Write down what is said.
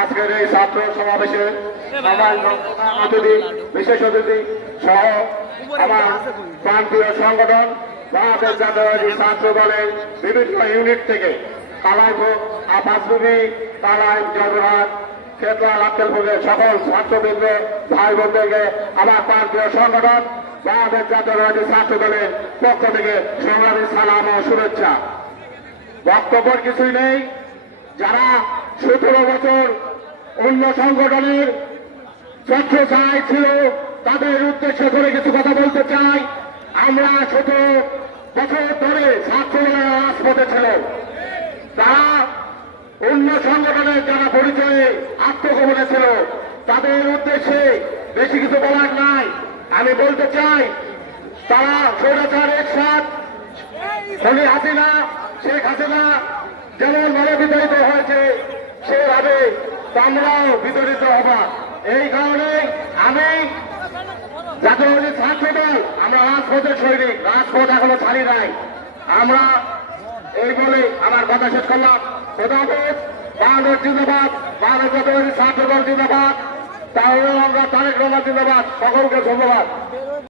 আজকের এই ছাত্র সমাবেশে অতিথি বিশেষ অতিথি সহ আমার প্রান্তীয় সংগঠন ভারতের জাতীয়বাদী ছাত্র দলের বিভিন্ন ইউনিট থেকে কালাইপুর আপাসুবি কালাই জগন্নাথ, খেতলা লাক্কেলপুরের সকল ছাত্রবৃন্দ ভাই বোনদেরকে আমার প্রান্তীয় সংগঠন ভারতের জাতীয়বাদী ছাত্র দলের পক্ষ থেকে সংগ্রামী সালাম ও শুভেচ্ছা। বক্তব্যের কিছুই নেই। যারা সতেরো বছর অন্য সংগঠনের ছত্র ছায় ছিল, তাদের উদ্দেশ্য করে কিছু কথা বলতে চাই। আমরা সতেরো বছর ধরে ছাত্ররা রাজপথে ছিল। তারা অন্য সংগঠনের যারা পরিচয়ে আত্মগোপনে ছিল, তাদের উদ্দেশ্যে বেশি কিছু বলার নাই। আমি বলতে চাই, তারা স্বৈরাচার একসাথ খনি হাসিনা, শেখ হাসিনা, যেমন সেভাবে আমরাও বিতরিত হবা। এই কারণে আমি জাতীয়বাদী ছাত্র দল, আমরা রাজপথের সৈনিক, রাজপথ এখনও ছাড়ি নাই। আমরা এই বলে আমার কথা শেষ করলাম। খোদাফেজ বাংলাদেশ জিন্দাবাদ বাংলাদেশ জাতীয়বাদী ছাত্র দল জিন্দাবাদ। তাহলে আমরা তারেক রহমান জিন্দাবাদ। সকলকে ধন্যবাদ।